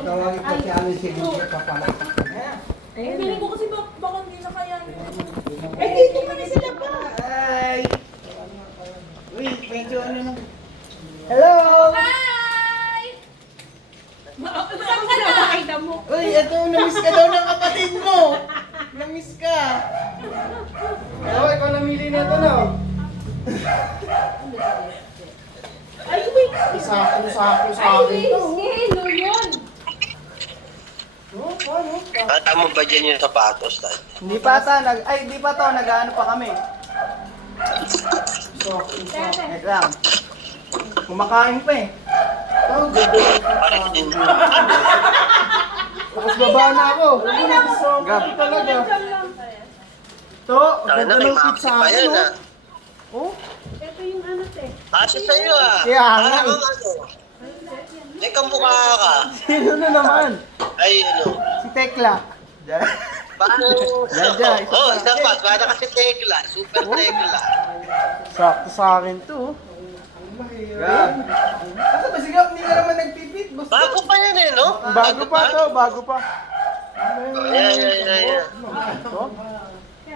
Tawagin pa si Alan si Lydia papalakpak. Eh, feeling ko kasi baka hindi na kaya. Eh, dito mo na sila pa. Ay! Uy, medyo ano na. Hello! Hi! Saan ka na? Nakita mo. Uy, ito, namiss ka daw ng kapatid mo! Namiss ka! Hello, ikaw namili na ito, no? Ay, wait. Sakto sa Ay, akin to. wait. Hello yun. Oh, paano? Kata mo ba dyan yung sapatos? Dad? Hindi pa ata, hindi pa to, nag-ano pa kami. Wait lang. Kumakain pa eh. Oh, ganda. Bakit din? Tapos baba na ako. Gab. Talaga. To, Sana ganda may ng fit maxi sa pa akin, yan, no? ah. Oh, Ito yung ano, te. Kasi sa'yo, ah. Kaya nga, Parang eh. ano. May kamukha ka. sino na naman? Ay, ano. Si Tekla. Diyan. Paano? Dada, isa Oh, pa. isa pa. Para kasi tekla. Super tekla. Sakto sa akin to. Gab. Asa ba sigaw? Hindi ka naman nagpipit. Gusto. Bago pa yan eh, no? Bago pa to, bago pa. Yeah. To?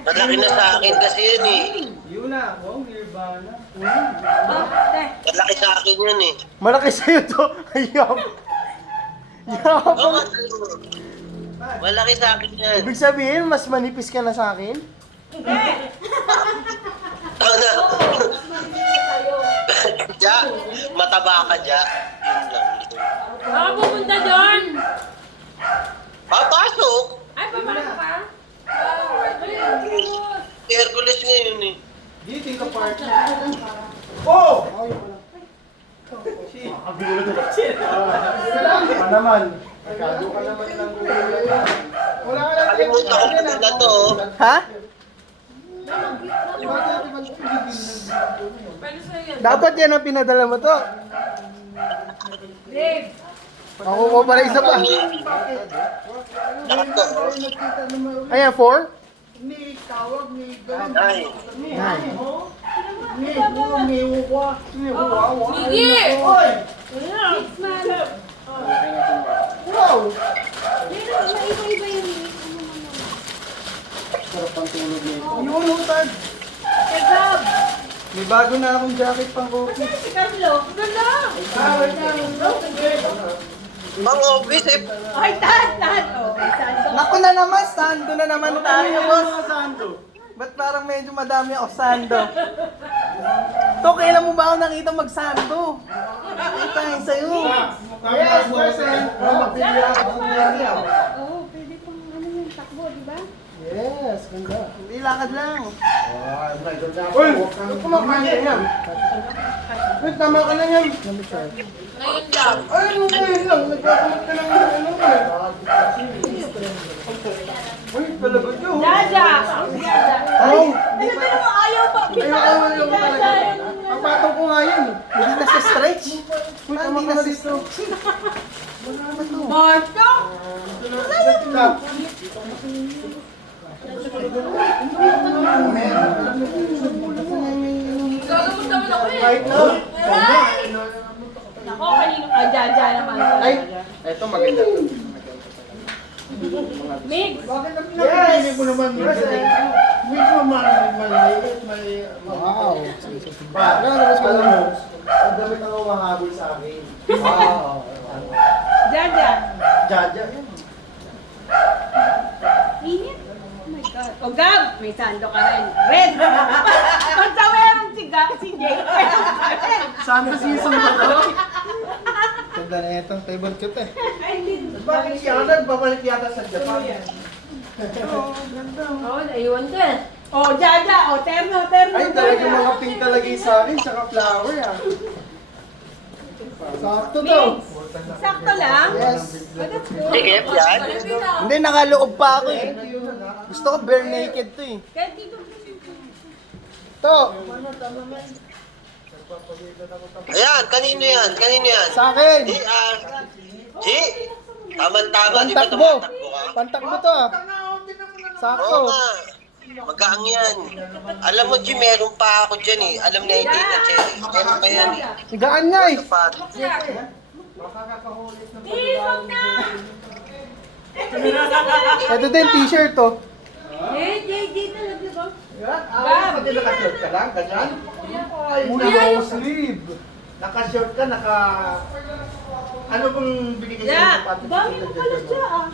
Malaki na sa akin kasi yan eh. Yun na, oh, Nirvana. Oh, te. Malaki sa akin yan eh. Malaki sa'yo to. Ayam. Oo, Yabang. malaki sa akin yan. Ibig sabihin, mas manipis ka na sa akin? Ano? Ja, mataba ka, Ja. Yun lang. Baka pupunta doon. Papasok. Ay, papasok ka? Hercules ngayon eh. Dito yung kapartner. Oh! Pa naman. Kado ka naman ng ulo. Wala ka na. Kalimutan ko pati na to. Oh. Ha? Pwede sa'yo yan. Dapat yan ang pinadala mo to. Dave. Ako ko pala isa pa. Sakto. Ayan, 4? Ni tawag ni ganun. Ay. 9. Ni huwa. Ni huwa. Sige! Oy! Six man. Wow! Yan ang maiba-iba yung Sarap ang tulog nito. Yun, utag. Eh, Gab. May bago na akong jacket pang coffee. Si Carlo. Ganda. Pang office eh. Ay, tahan. Oh, may sando. Naku na naman, sando na naman tayo, boss. Sando. Ba't parang medyo madami ako sando? To, kailan mo ba ako nakita magsando? Nakita yun sa'yo. Yes, person. Oo, pwede pang ano yung takbo, di ba? Yes, ganda. Hindi, lakad lang. Uy! Kumakain ka yan. Uy, tama ka na yan. Ngayon lang. Ay, ano ba yun lang? Nagkakamot ka lang ng ano ka. Uy, palagot yun. Jaja. Ay, Ay, pero ayaw pa. Ayaw ko talaga. Ang patong ko nga yun. hindi na siya stretch. Uy, tama ka na dito. Marta. Gagamot naman ako eh. Kahit na. Nako, kanino? Ah, Jaja naman. Ay, eto maganda. Mig. Bakit ang pinapili mo naman kasi medyo maliit, may... Wow! Alam mo, ang damit ang umahabol sa akin. Wow! Jaja. Jaja, yan. Init. Oh my God. O Gab, may sando ka rin. Red. Pag sa merong si Jay. Sando season ba to? Ganda na itong table cute eh. Ay, hindi. Bakit siya nagbabalik yata sa Japan? Oo, naiwan ka. Oh, Jaja. Oh, terno. Ay, talaga mga pink talaga yung sa akin, tsaka flower ah. Sakto to. Sakto lang. Yes. Oh, that's good. Sige, yan. Hindi, nakaloob pa ako eh. Gusto ko bare naked to eh. Kahit dito. To, Ayan, kanino yan? Kanino yan? sa akin. Di, G. Tama-tama, di ba Pantakbo. tumatakbo ka? Pantakbo to ah. Sakto. Oo nga. Magaang yan. Alam mo, G, meron pa ako dyan eh. Alam na hindi na, Cherry. Meron pa yan eh. Gaan nga eh. Sapatos. Please, wag na. Ito din, t-shirt to. Dito na, di ba? Yan, pati naka-short ka lang, ganyan. Long sleeve. Naka-short ka, Ano bang binigay Ja, sa'yo ng sapatos? dami mo pala siya ah.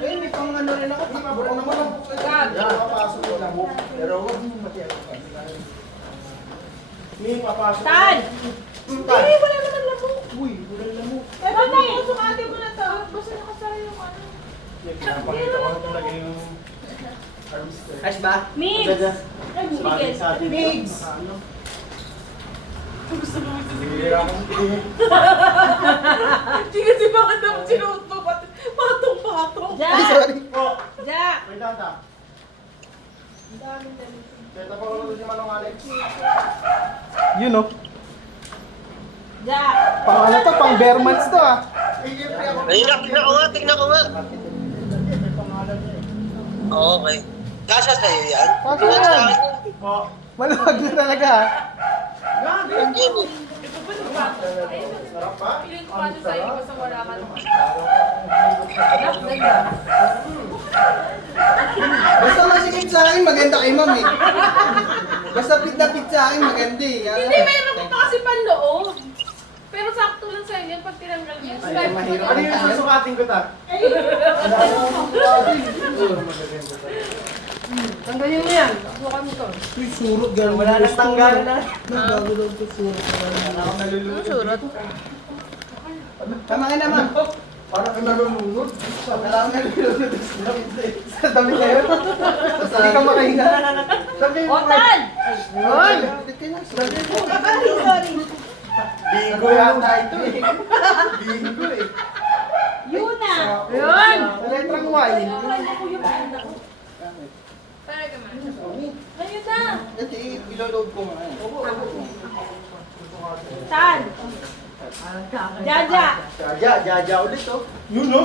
Eh, may pang ano rin ako. Takbo ko naman. Yan, papasok ko lang. Pero huwag mo matiyag pa. May papasok. Tan! Tan! Hindi, wala naman lamok. Uy, walang lamok. Eh, ba't tayo? Sukatin mo na to. Basta nakasara yung ano. Pinapakita ko na talaga yung arms ko. Cash ba? Migs! Ganda. Ay, Bagay Miguel. sa atin. Migs! Ano? Hindi ako. Hindi kasi bakit naman sinuot mo? Patong-patong. Ja! Ay, sorry. Po! Ja! May data. Teta pa ulo si Manong Alex. Yun oh. Ja! Pang ano to, pang bare months to ah. Eh, siyempre ako. Ayun, tignan ko nga. May pangalan niya eh. Okay. Kasha sa'yo yan? Kasha Tingnan yan. sa akin yan. Po. Maluwag na talaga ah. Yan! Yan eh. Ito pa yung patong. Ayun, Sarap ba? piling ko paano sa'yo basta wala ka naman. Basta masikip sa akin, maganda kay ma'am eh. Basta fit na fit sa akin, maganda eh. Hindi, meron ko pa kasi panloob. Pero sakto lang sa'yo yan pag tinanggal niya. Ay, mahirap. Ano yung susukatin ko ta? Tanggalin mo yan. Sukan mo to. Uy, surot gano'n. Wala nang tanggal na. Nagbago daw ito, surot. Wala akong nalulunod. Surot. Tama ka na ma'am. Parang ka nalulunod. Wala akong nalulunod sa damit na yun. Hindi ka makahinga. Sabi mo. Otan! Yun! Sorry. Bingo yata ito eh. Bingo eh. Yun na! Yun! Sa letrang Y. Para ka man. Ayun na. Ito, iloload ko nga. Tan! Jaja! Jaja ulit oh. Yun no?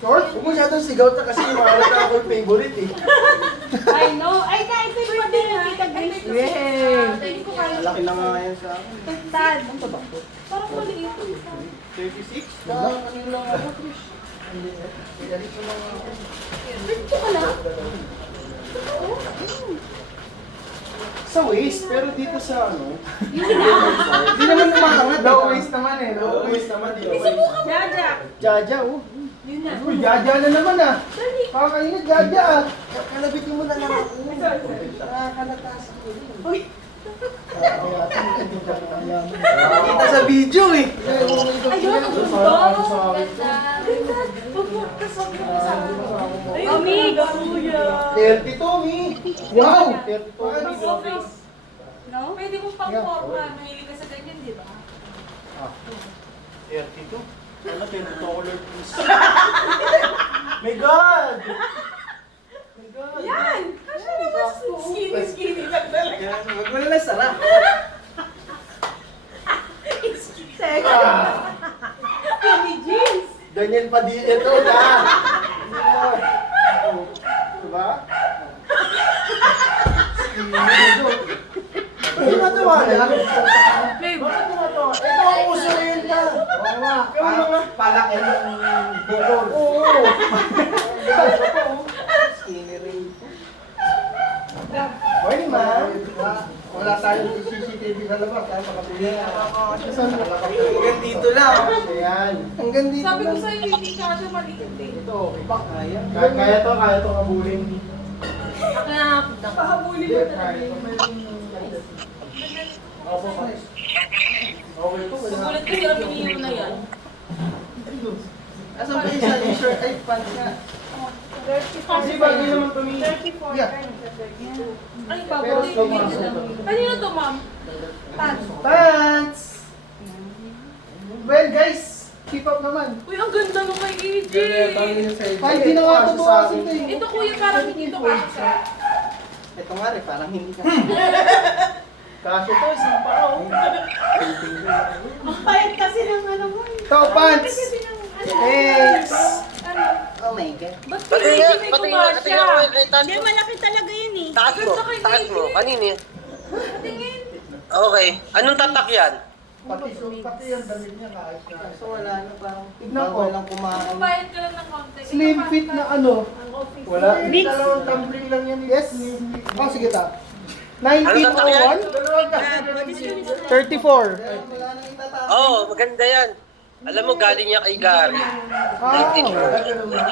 Short? Huwag masyadong sigaw ta kasi mahalata ako yung favorite eh. I know! Ay, kahit ito pa din yung Tita Grace. Hindi ko kaya. Malaki na nga yan sa akin. Tan! Parang maliit. 36? Ano lang ako, Trish? Dito ka lang. Sa waist, pero dito sa ano? Hindi naman umakangat. Low waist naman eh. Low waist naman dito. Jaja! Jaja, oh. Yun na. Uy, Jaja na naman ah. Kakainit, Jaja ah. Kalabitin mo na lang ako. Nakakalatas ako. Uy. Kita sa video eh. Ayun, ang gusto. Ganda. Amig! 32, Mi. Wow! 32. Office. No? Pwede mo pang forma. Mahilig ka sa ganyan, di ba? 32? Ano, 32 color piece. My God! My God! Yan! Kasi naman skinny lang talaga. Huwag mo na lang sarap. Teka! Kami jeans! Daniel Padilla to, na! Diba? Ano natuwa na? Babe, Bakit tumatawa? Ito ang uso na yun na. Oo nga. Palaki ng bukol. Oo. Skinny ring. Morning, ma'am. Wala tayong CCTV sa labas. Kaya makapili na. Hanggang dito lang. Ayan. Hanggang dito sabi ko lang. sa'yo, hindi ka siya maliit eh. Ito, okay pa. Kaya. Kaya to kabulin. Kaya, pahabulin mo talaga. Opo, pa. Okay to. Sugulit ko yung pinili na yan. Asan ba yung sa shirt? Ay, pants nga. Kasi bagay naman tumingin. Yeah. Ay, Pero paborito slow yun. motion. Kanino to, ma'am? Pants! Well guys, keep up naman. Uy, ang ganda mo kay EJ. Ay, hindi na nga totoo kasi ito eh. Ito kuya, parang hindi to kasi. Ito nga rin, parang hindi ka. Kasi to, isang pa ako. Ang payat kasi ng ano mo eh. Ito, pants! Kasi ng ano. Thanks! Ano? Oh my God. Ba't Pati kay nga, EJ may pati nga, kumasya? pati nga ko kay Hindi, Tanto. malaki talaga yun eh. Taas mo, taas mo. Kanina. Tingin. Okay. Anong tatak yan? Pati yung damit niya kahit na. So wala na parang Tignan ko. walang kumain. Kumayad ka lang ng konti. Slim fit na ano. Ang office. Wala. Mix. Dalawang tumbling lang yan. Yes. Oh, sige ta. 1901, 34. Oo, maganda yan. Alam mo, galing niya kay Gary. Ah,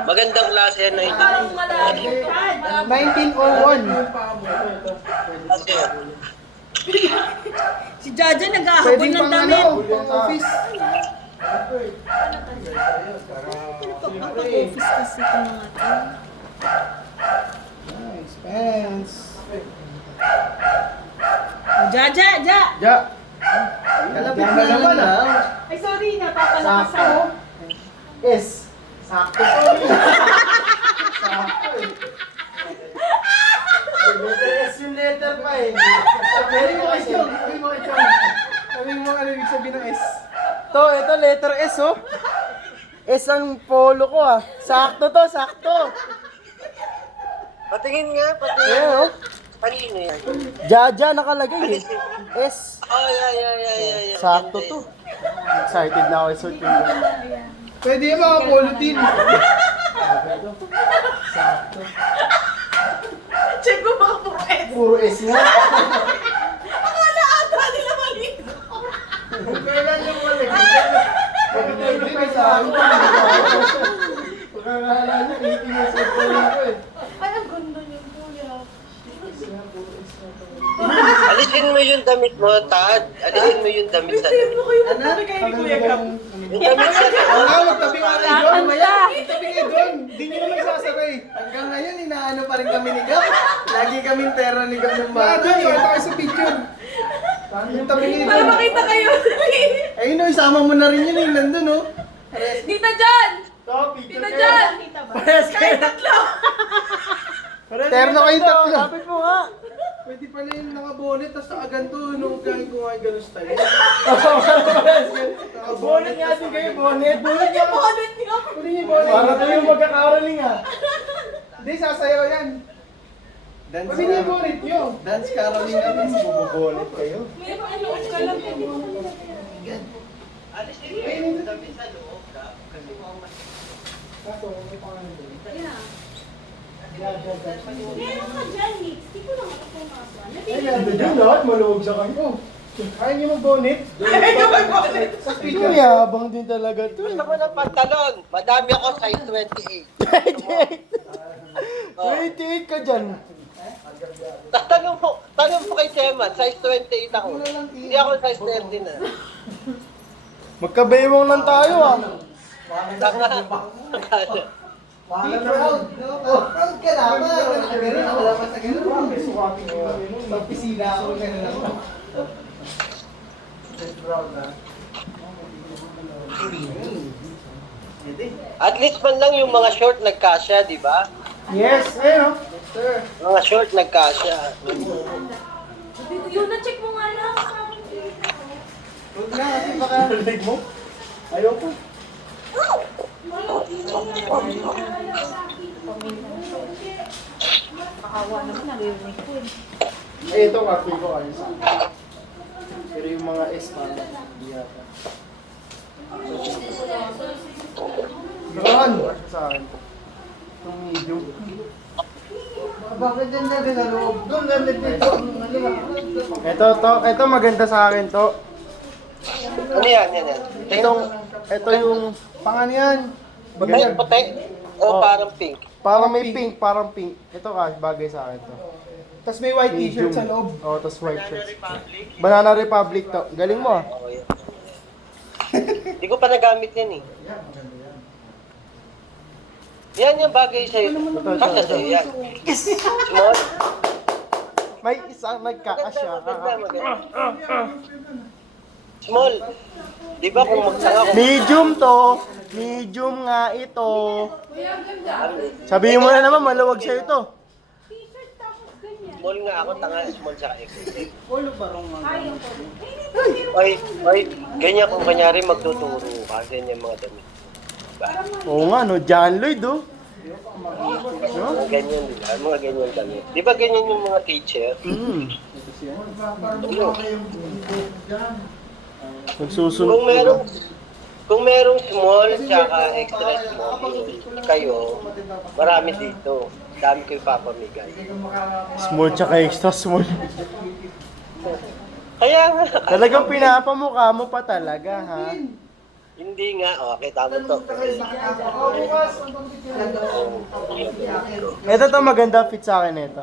Magandang klase yan na ito. Parang malalim. 1901. Kasi, Si Jaja naghahabol Pwedeng ng pang damit. ano, pang office. Pag-office kasi ito mga to. Nice, pants. Jaja, Ja! Ja. Kalapit na naman ah. Ay, sorry, napapalakas Sakto. ako. S. Sakto. Sorry. Sakto eh. Letter S yung letter pa eh. Sabi mo kay Chong. Sabi mo ano ibig sabihin ng S. Ito letter S oh. S ang polo ko ah. Sakto to, sakto. patingin nga, patingin Ayan nga. oh. Kanino yan? Jaja nakalagay eh. S. Oh, yeah. Sakto to. Excited na ako isuot yung pwede yung mga polo team. Sakto. Check ko baka po eh. Puro S nga. Akala ata nila mali. Kailan yung mali? Pagkakailan pa sa akin. Pagkakala niya, 18 years old pa rin ko eh. Ay, ang ganda niyo, kuya. Alisin mo yung damit mo, Tad. Alisin mo yung damit sa Sino ko yung magtabi kayo ni Kuya Gab? Yung damit sa Wala, magtabi ka kayo doon. Magtabi kayo doon. Hindi nyo naman sasabay. Hanggang ngayon, inaano pa rin kami ni Gab. Lagi kaming terra ni Gab ng bata. Doon, yung tayo sa picture. Yung tabi ni Para makita kayo. Ayun o, isama mo na rin yun yung nandun o. Dita dyan! Top, Dita dyan! Parehas kayo. Tatlo! Terno kayong tatlo. Lapit mo nga. Pwede pala yung naka-bonnet, tapos naka-ganto, nung kaya ko nga yung gano'n style. Naka-bonnet nga din kayo, bonnet. Bonnet nga. Bonnet niyo! Kunin niyo yung bonnet. Para tayo yung magkakaroling ha. Hindi, sasayaw yan. Kunin niyo yung bonnet niyo. Dance caroling kami, bububonnet kayo. May panood ka lang. Alisin mo yung damit sa loob. Meron ka dyan, Nix. Di ko lang ako pumasa. Ay, nandun dyan lahat, maluwag sa kanyo. Kaya niyo mag-bonnet? Sa picture yabang din talaga to. Gusto mo ng pantalon? Madami ako, size 28. 28 ka dyan. Tanong mo kay Chema, size 28 ako. Hindi ako size 30 na. Magkabaywang lang tayo ah. Tanga. Be proud. Proud ka naman. Ganun ako dapat sa ganun. Magpisina ako ganun ako. Proud na. At least man lang yung mga short nagkasya, di ba? Yes, ayun oh. Sir. Mga short nagkasya. Yun, na-check mo nga lang. Huwag na kasi baka leg mo. Ayoko. Makawa naman, narinig ko eh. Eh, ito kape ko kayo sa akin. Pero yung mga S pa, hindi yata. Yan! Sa akin. Itong medium. Bakit yan na din ang loob? Doon lang dito. Ito maganda sa akin to. Ano yan? Yan. Ito yung pangan yan. Puti? Puti? O Oh. parang pink? Parang may pink, parang pink. Ito bagay sa akin to. Tapos may white t-shirt sa loob. Oo, tapos white shirt. Banana Republic to. Galing mo ah. Okay. Hindi ko pa nagamit yan eh. Yan yung bagay sa'yo. Kasya sa'yo yan. Small? May isang nagkakasya. Maganda. Small. Di ba kung magsanga ko? Medium to. Medium nga ito. Kuya, ang ganda. Sabihin mo na naman, maluwag sa'yo to. T-shirt tapos ganyan. Small nga ako, tanga small sa XL. Ayaw ko. Oy, ganyan kung kanyari magtuturo ka, ganyan mga damit. Oo nga, no? John Lloyd, oh. Ganyan nila, mga ganyan damit. Di ba ganyan yung mga teacher? Mm. Parang yung dyan. Nagsusunod. Kung merong small tsaka extra small kayo, marami dito. Dami ko ipapamigay. Small tsaka extra small. Kaya nga. Talagang pinapamukha mo pa talaga, ha? Hindi nga. Okay, tama to. Ito to maganda fit sa akin ito.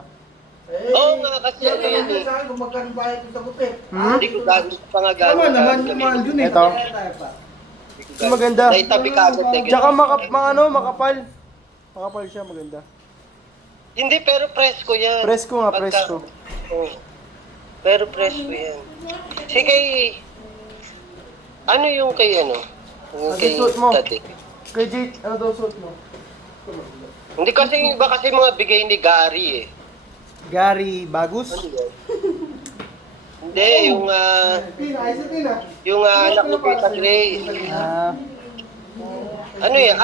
Oo nga, kasi ano yun eh. Kung magkano bayad ko sa gupit. Hindi ko gagawin pa nga gagawin. Tama naman, yung mahal dun eh. Ito. Ito maganda. Naitabi ka agad na Tsaka ganun. makapal. Makapal siya, maganda. Hindi, pero presko yan. Presko nga, Pagka- presko. Oo. Pero presko yan. Sige, ano yung kay ano? Yung Ano kay suot mo? Tati. Kay Jade, ano daw suot mo? Hindi kasi, iba kasi mga bigay ni Gary eh. Gary Bagus? Ano yan? Hindi, yung Tina, ayos na Tina. yung anak ni Tita Grace. Ah, Ano yan?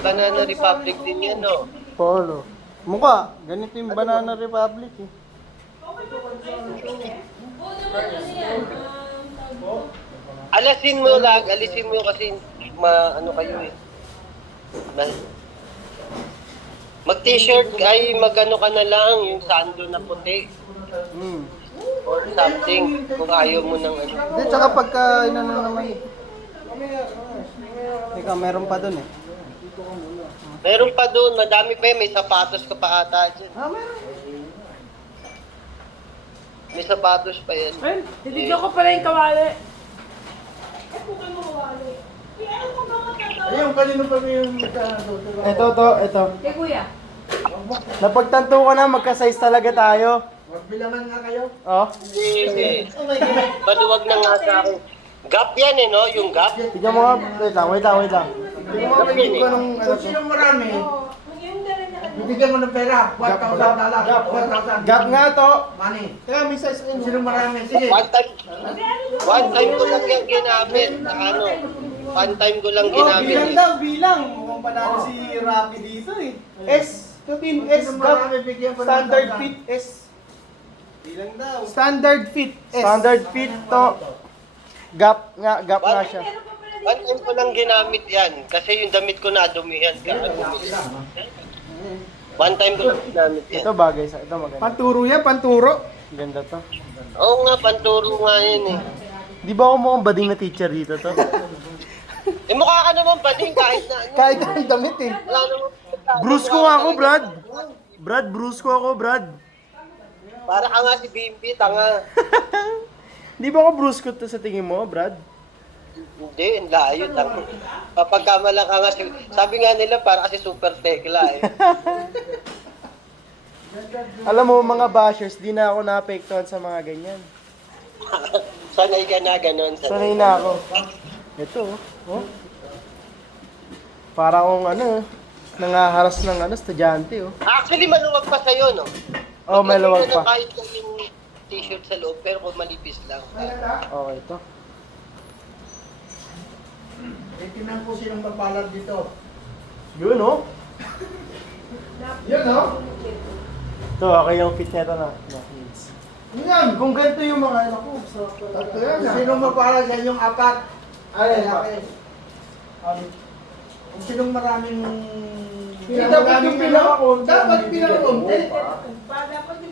Banana Republic din yan, no? polo. Mukha, ganito yung Banana Republic eh. Alisin mo kasi ano kayo eh. Mag-t-shirt ay mag-ano ka na lang, yung sando na puti. Hmm. Or something, kung ayaw mo ng ano. Hindi, tsaka pagka inano naman. Teka, meron pa dun eh. Meron pa doon, madami pa yun, may sapatos ka pa ata dyan. Ah, meron. May sapatos pa yan. Ay, titignan ko pala yung kawali. Ayun, kanino pa yung Ito. Kay kuya. Napagtanto ko na, magka-size talaga tayo. Magbilangan nga kayo. Oh, Sige. Maluwag na nga sa akin. Gap yan eh, no? Yung gap. tignan mo nga. Wait lang. Tingnan mo kapag ko nung ano Kung to. sino marami, bibigyan mo ng pera. 1,000 dollar. 1,000. Gap nga to. Money. Kaya may size Kung sino marami, sige. One time ko lang yung ginamit. Ano? One time ko lang Oh, ginamit. bilang eh. daw, bilang. Mukhang panalo si Rappi dito eh. S, Tutin, S, Sino gap. marami, bigyan mo ng Standard 1,000. fit, S. Bilang daw. Standard fit, S. Standard fit to. Gap nga siya. One time ko lang ginamit yan. Kasi yung damit ko na dumihan. One time ko lang ginamit yan. Ito bagay sa ito maganda. Panturo yan, panturo. Ganda to. Oo nga, panturo nga yun eh. Di ba ako mukhang bading na teacher dito to? Eh mukha ka naman ba din kahit na ano. Kahit ang damit eh. Wala naman. Bruce ko ako, Brad. Brad, Bruce ko ako, Brad. Para ka nga si Bimbi, tanga. Di ba ako Bruce ko to sa tingin mo, Brad? Hindi, ang layo. Papagkamala ka nga. Sabi nga nila, para kasi super tekla eh. Alam mo, mga bashers, di na ako naapektuhan sa mga ganyan. Sanay ka na, ganon. Sanay na ako. Ito, oh. Para akong nangaharas ng estudyante, oh. Actually, maluwag pa sa'yo, no? Oh, may luwag pa. Kahit lang yung t-shirt sa loob, pero kung manipis lang. Okay, ito. Eh, tingnan ko sinong mapalad dito. Yun, oh. Yan oh. Ito, okay yung fit nito na. Yan. Kung ganito yung mga anak ko, sarap Tatlo yan Kung ah. sinong mapalad yan yung apat. Ay, Lalaki. Kung sinong maraming... Dapat yung pinaka-konti. Dapat pinaka-konti.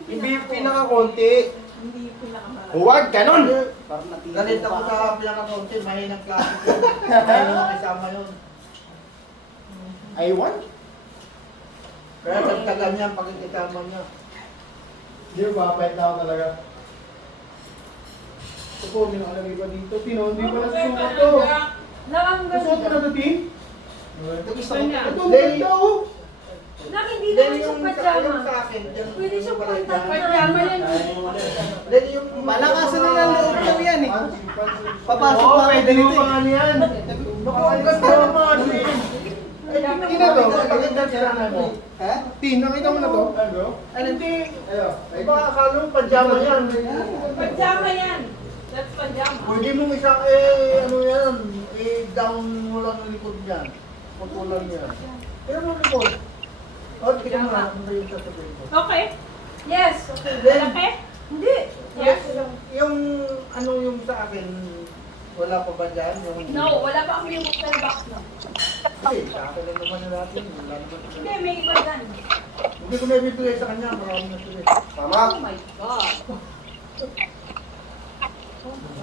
Hindi pinaka-konti. Huwag, ganon! Galit ako sa pinaka-konti, mahinang klase ko. Mahinang kasama yun. I want? Kaya tagtagan niya pag ikitama niya. Hindi, papayat na ako talaga. Ito po, may nakalagay pa dito. Tino, hindi pa nasusukat to. Nakanggal Nasusukat mo na to, Tin? Gusto niya. Ito, maganda oh. Nak, hindi Then naman siya yung pajama. sa akin, yung Pwede siyang yung pantang pajama yan. Then yung... Malakasan na ng loob daw yan eh. Papasok Oo, pa pwede dito mo eh. pa nga yan. Naku, ang ganda naman eh. Ay, Ina to? Pakita sila mo. Ha? Tin, nakita mo na to? Ano, hindi. Ay, baka akala mo pajama yan. Pajama yan. That's pajama. Pwede mong isang, ano yan, down mo lang ang likod niyan. Putulan yan. Pero mo likod. O, tingnan mo na kung yung sasabihin ko. Okay. Yes. Okay. Then- Malaki? Hindi. Yes. Yung, ano yung sa akin, Wala pa ba dyan? Yung... No, wala pa kami yung booster box na. Hindi, sa akin lang naman na natin. Wala naman sila. Hindi, may iba dyan. Hindi ko na ibibigay sa kanya, marami na sila. Tama? Oh my God.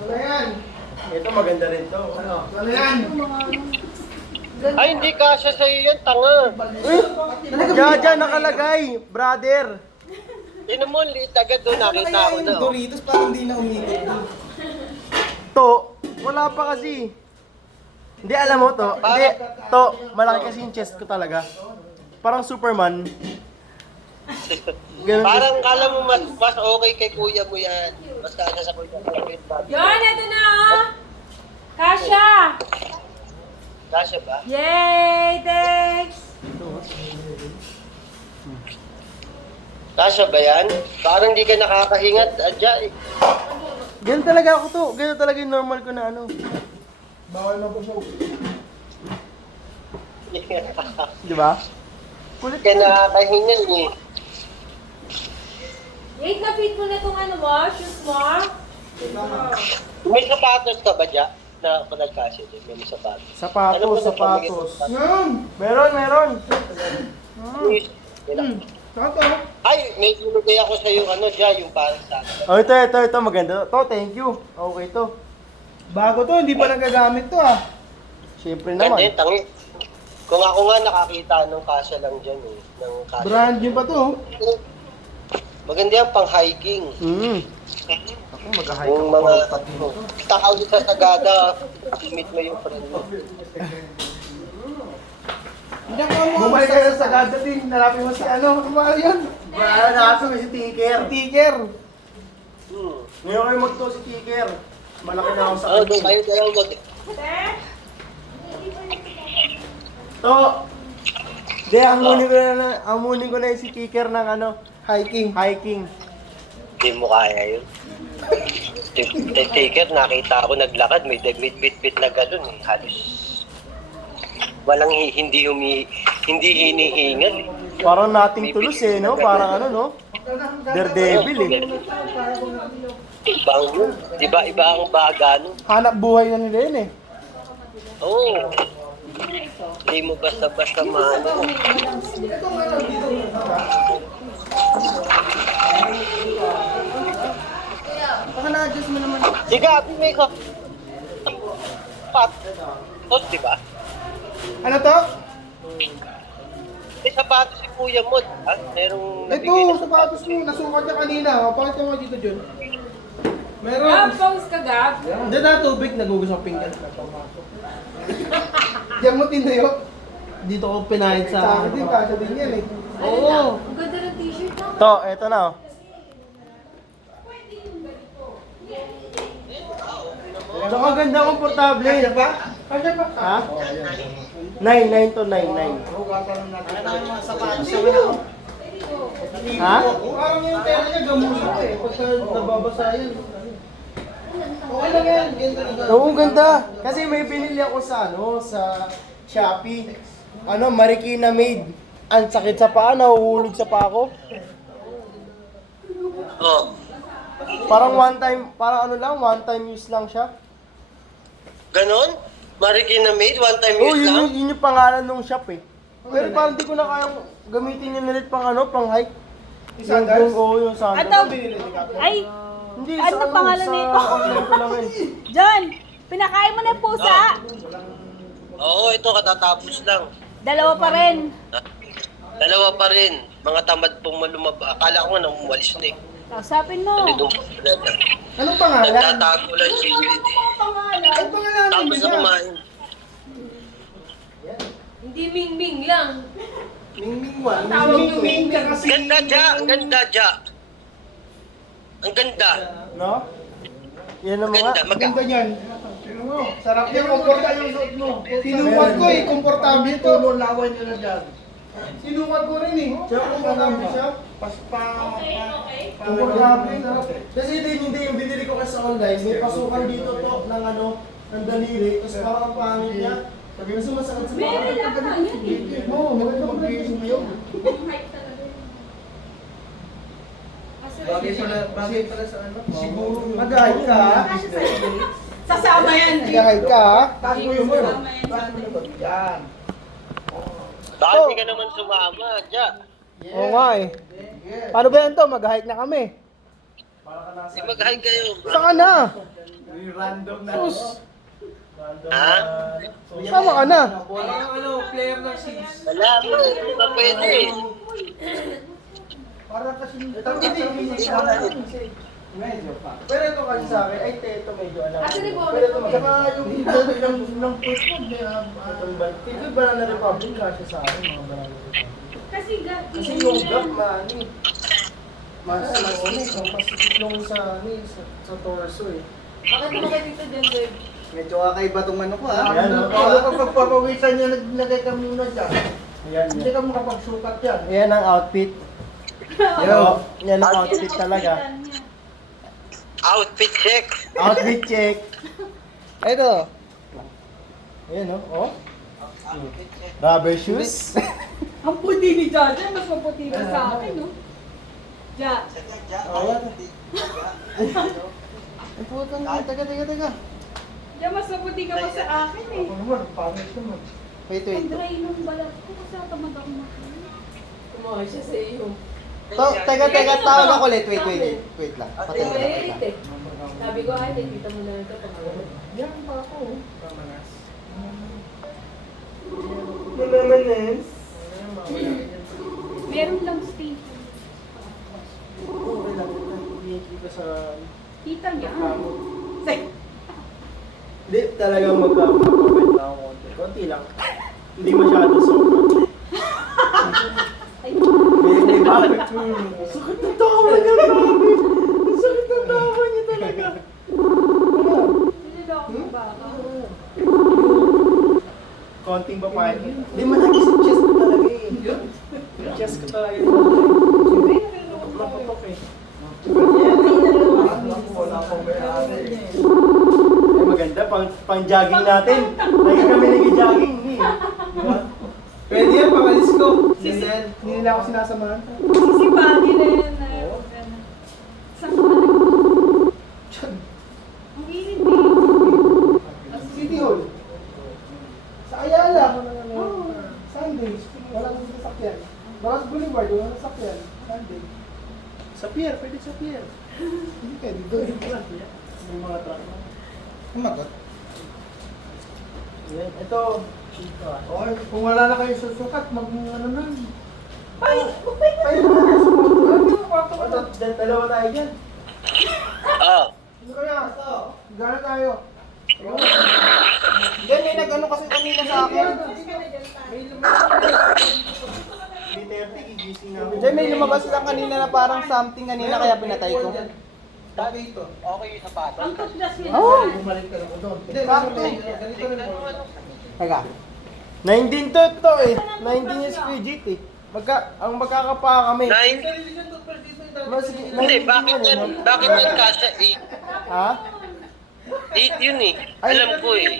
Ano yan? Ito maganda rin to. Ano? Ano yan? Ay, hindi kasya sa'yo yan, tanga. Diyan nakalagay, brother. Yun mo, liit agad doon, nakita ko na. Oh. Doritos parang hindi na umikot doon. To, wala pa kasi. Hindi, alam mo to. Hindi, to, malaki kasi yung chest ko talaga. Parang Superman. Ganun Parang kala mo mas okay kay kuya mo yan. Mas kasya sa kuya mo. Yan, ito na oh. Kasha! Kasya ba? Yay! Thanks! Kasya ba yan? Parang hindi ka nakakahingat, adya eh. Ganun talaga ako to. Ganun talaga yung normal ko na ano. Bawal na po siya. Di ba? Kulit Kaya nakakahingan eh. Wait, na-fit mo na itong ano mo, shoes mo. May sapatos ka ba dyan? Na panagkasya din, may sapatos. Sapatos, Ano ba sapatos. Ngayon! Meron. Tato! Ay, may binigay ako sa yung ano dyan, yung parang sa akin. Oh, ito, maganda. To, thank you. Okay to. Bago to, hindi pa nagagamit to ah. Siyempre Ganda naman. yung tangi. Kung ako nga nakakita ng kasya lang dyan eh. Ng kasya. Brand new pa to. Maganda yan pang hiking. Ako mag-hike Yung ako. mga takaw sa Sagada, meet mo yung friend mo. Hindi ka mo. Bumalik kayo sa Sagada din, nalapin mo si ano, kumahal yan. Wala na ako si Tiker. Sticker. Ngayon kayo magto si Tiker. Malaki na ako sa Ano, doon kayo dalaw mag... To. Hindi, amunin ko na yung si Tiker ng ano, Hiking. Hindi mo kaya yun. Ticket, nakita ako naglakad, may bit-bit na gano'n eh. Halos walang hindi hinihingal eh. Parang nating tulos eh, no? Parang ano, no? Daredevil eh. Ibang yun. Iba ang baga no? Hanap buhay na nila yun eh. Oo. Hindi mo basta-basta maano. Baka na-adjust mo naman. Si Gabi may ka... Pat. Tot, di ba? Ano to? May sapatos si kuya mo, ha? Merong Ito, sapatos mo. Nasukat niya kanina. Pakita mo dito, John. Gab, Meron. pause ka, Gab. Hindi na tubig, nagugusang pinggan. Diyan mo tinayo. Dito ko pinahid Sa akin din, kasya din yan eh. Oo. Ang ganda ng t-shirt na. To, eto na oh. Tsaka ganda, komportable. Kasya ba? Kasya ba? Ha? 9 to 9. Hugatan natin. Ano yung mga sapatos sa mga? Ha? Parang yung tela niya gamuso eh. Pagka nababasa yan. Okay lang yan. Ganda na Oo, ganda. Kasi may binili ako sa ano, sa Shopee. Ano, Marikina made. Ang sakit sa paa, nahuhulog sa paa ko. Oh. Parang one time use lang siya. Ganon? Marikina made, one time Oo, use lang? yun yung pangalan ng shop eh. Pero parang di ko na kayang gamitin yun ulit pang ano, pang hike. Sandals? Oo, yung sandals. Ato, ay, Hindi, Ano sa pangalan sa nito? online ko lang yun. John, pinakain mo na yung pusa. Oo, ito katatapos lang. Dalawa pa rin. Dalawa pa rin. Mga tamad pong malumaba. Akala ko nga nang umalis na eh. Kausapin mo. Nandito pa rin. Anong pangalan? Nagtatago lang si Ingrid eh. Ang pangalan Tapos na niya? kumain. Hindi ming-ming lang. Ming-ming one. Tawag yung Ming-ming Ming-Ming. kasi. Ganda, Ja! Ang ganda, Ja! Ang ganda. No? Yan ang mga. Ganda. Maganda yan. Sino mo? Sarap Hindi yung mo komportable. yung suot mo. Sinukat ko eh, komportable to. Ito mo, lawan nyo na dyan. Sinukat ko rin eh. Siya, komportable siya. Komportable, sarap. Kasi hindi yung binili ko kasi sa online, may pasukan dito to ng ano, ng daliri, tapos parang ang pangit niya. Sabi mo sumasakit sa Meron paa. lang ka yan. Oo, maganda mag-iisip mo yun. Bagay pala sa ano? Siguro yung... Mag-hike ka. Sasama yan. Nag-hide ka ha? Tago yung mo. Sasama yan sa atin. Yan. Baka hindi ka naman sumama, Jack. Oo nga eh. Paano ba yan to? Mag-hike na kami. Di mag-high kayo. Saan ka na? Random na. Sus, Ha? sama ka na. Wala, hindi pa pwede. Parang kasi Hindi ko na medyo pa. Pero ito kasi sa akin, ay ito medyo alam. Asa ni Bo? Pero ito maganda. Saka yung iba ng push mo, Ito yung Banana Republic kasi sa akin, mga Banana Republic. Kasi Kasi yung gap, mas yung sa torso eh. Bakit mo kayo dito dyan, Dave? Medyo kakaiba tong ano ko ha. Ayan, oh. Kapag pagpapawisan niya, naglagay ka muna dyan. Ayan, Hindi ka makapagsukat yan. Ayan ang outfit. Yo, yan ang outfit talaga. Outfit check. Outfit check. Ito. Ayan oh. Rubber shoes. ang puti ni Jaja, mas maputi pa sa akin, no? Ja. Ang putang, taga. Ja, mas maputi ka pa sa akin, eh. Ako naman, pangit naman. Wait. Ang dry nung balat ko kasi tamad ako makain. Kumahay siya sa iyo. Teka, tawag ako ulit. Wait lang. Patay ka Wait, lang. eh. Sabi ko, ay, nakita mo na ito pag Yan pa ako. Meron lang station. Okay lang, hindi ka sa... Kita niya. Hindi, talagang magkakapagpapit na ako konti. Konti lang. Hindi masyado sobrang. May bakit? Sakit ng tawa niya, grabe. Ang sakit ng tawa niya talaga. Nililoko mo ba ako? Konting babae. Hindi malaki sa chest ko talaga eh. Chest ko talaga yun. Mapatok eh. Wala akong may-ari. Ay maganda, pang jogging natin. Lagi kami nag-jogging eh. Diba? Pwede yan, pangalis ko. Hindi nila ako sinasamahan. Sisipagi na yan. Saan ka na? Ang init eh. City Hall. Sa Ayala. Sundays. Walang sasakyan. Baras Boulevard, walang sasakyan. Sunday. Sa pier, pwede sa pier. Hindi pwede doon. Yung mga truck. Kumagot. Yan, ito. Okay, kung wala na kayo susukat, ano na. Dalawa tayo dyan. Oh. Ano kaya? Gana tayo. Then may nag-ano kasi kanina sa akin. May 30, gigising na ako. Then may lumabas lang kanina na parang something kanina kaya pinatay ko. Okay yung sapatos. Ang tutlas yun. Oh! Bumalik ka lang doon. Sakto. Teka. 19 to eh. 19 years legit eh. Ang magkakapa kami. Nine? Mas, Hindi, bakit yan kasha 8? Ha? 8 yun eh. Alam ko eh.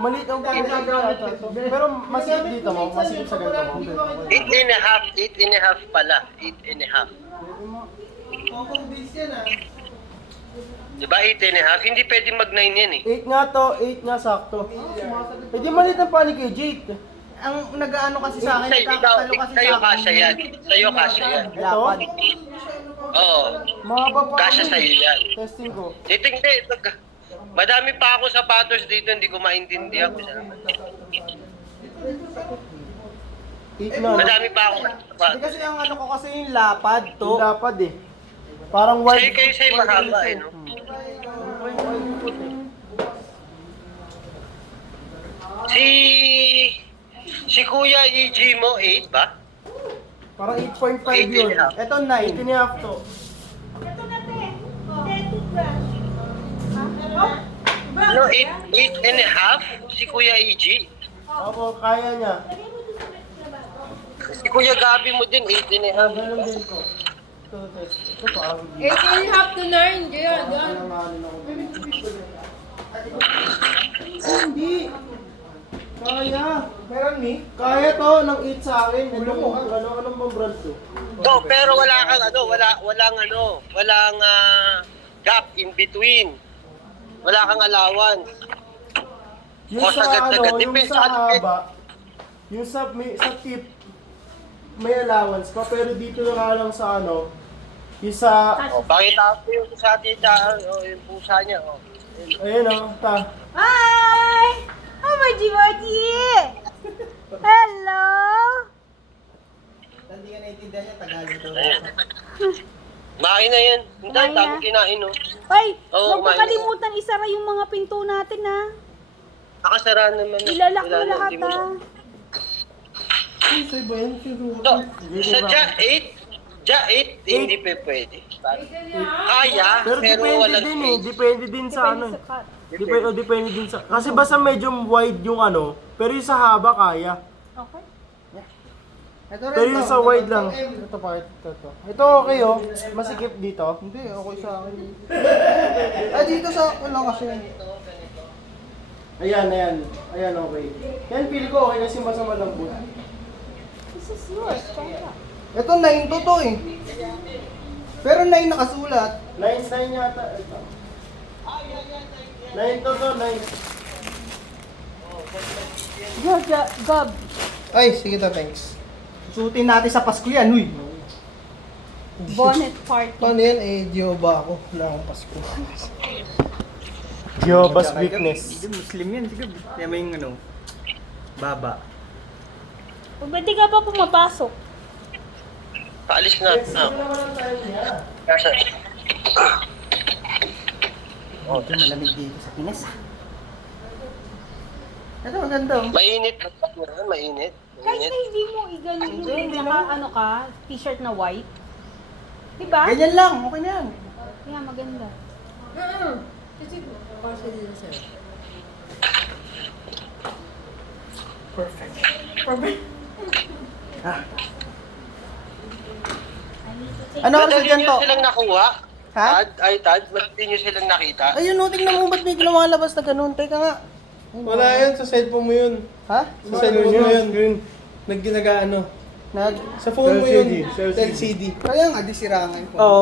Maliit ang pagkakata. Pero masikip dito mo, masikip sa ganito mo. 8 and a half pala. 8 and a half. Diba 8 and a half? Hindi pwede mag 9 yan eh. 8 nga to, 8 nga sakto. Eh di maliit ang panik kay Jake. Ang nag-ano kasi sa akin, Ikaw, nakakatalo kasi sa'yo sa akin. kasha yan. Sa'yo kasha yan. Lapad. Oo. Mahaba pa Kasha kami. sa'yo yan. Testing ko. Hindi. Madami pa ako sapatos dito, hindi ko maintindihan kung saan. 8 na. Madami pa ako Hindi sapatos. kasi ang ano ko kasi yung lapad to. Ito dapat eh. Parang wide. Sa'yo mahaba eh, no? Si Kuya EG mo, 8 ba? Parang 8.5 8 yun. and a half. Ito 8 9. and a half to. Ito na, te. Te, toothbrush. No, 8 and a half? Si Kuya EG? Opo, kaya niya. Si Kuya Gabi mo din, 8 and a half. Ganun din ko. Ito test. Ito parang 8 and a half to 9. Diyan. Hindi. Kaya. Meron ni? Kaya to ng 8 sa akin. Anong bang brand to? Oh, pero wala kang walang gap in between. Wala kang allowance. Yung O, sa sagad-sagad. ano, yung Depende sa sa ano, haba, yung sa tip, may allowance ka, pero dito na lang sa ano, yung sa, O, pakita ko yung sa tita, yung pusa niya. O. ayun o, ta. Hi! Oh, Moji! Hello! Hindi ka naiintindihan niya, Tagalog daw. Ayan. Kumain na yan. Hindi, Kumain na? dami kinain, no? Ay, Oo, huwag mo kalimutan isara yung mga pinto natin, ha? Nakasara naman. Ilalak mo Wala na, lahat, hindi mo ha? na. Sa iba yun, So, sa Ja 8, hindi pa pwede. Kaya, Pero pero depende walang din eh, space. depende din sa ano. Depende din sa, kasi basta medyo wide yung ano, pero yung sa haba kaya. Okay. Ito Pero yung sa wide lang. Ito pa, ito. Ito okay oh, masikip dito. Hindi, okay sa akin. Ay, dito sa akin lang kasi. Ayan, okay. Yan, feel ko okay kasi basta malambot. This is yours, Chaya. Ito, 9 to eh. Pero 9 nakasulat. 9 yata. Ito. 9 to, 9. Gab. Ay, sige ta, thanks. Suotin natin sa Pasko yan, huy. Bonnet party. Paano yan? Eh, Jehovah ako. Wala akong Pasko. Jehovah's Witness. Muslim yan, sige. Kaya may yung ano, baba. Ba't di ka pa pumapasok? Paalis na. Kasi, Medyo malamig dito sa Pinas. Ito, maganda oh. mainit. Mainit. Kahit na hindi mo iganon yung ano ka, t-shirt na white. Diba? Ganyan lang, okay na yan. Yeah, maganda. Ano kasi Madali dyan nyo to? silang nakuha? Ha? Tad, madali nyo silang nakita? Ayun, no, tingnan mo ba't may lumalabas na ganun? Teka nga. Wala yan, sa cellphone mo yun. Ha? Sa cellphone mo yun. Nag-ano. Nag... Sa phone mo yun. LCD. Kaya nga, di sirangan ko. Oo.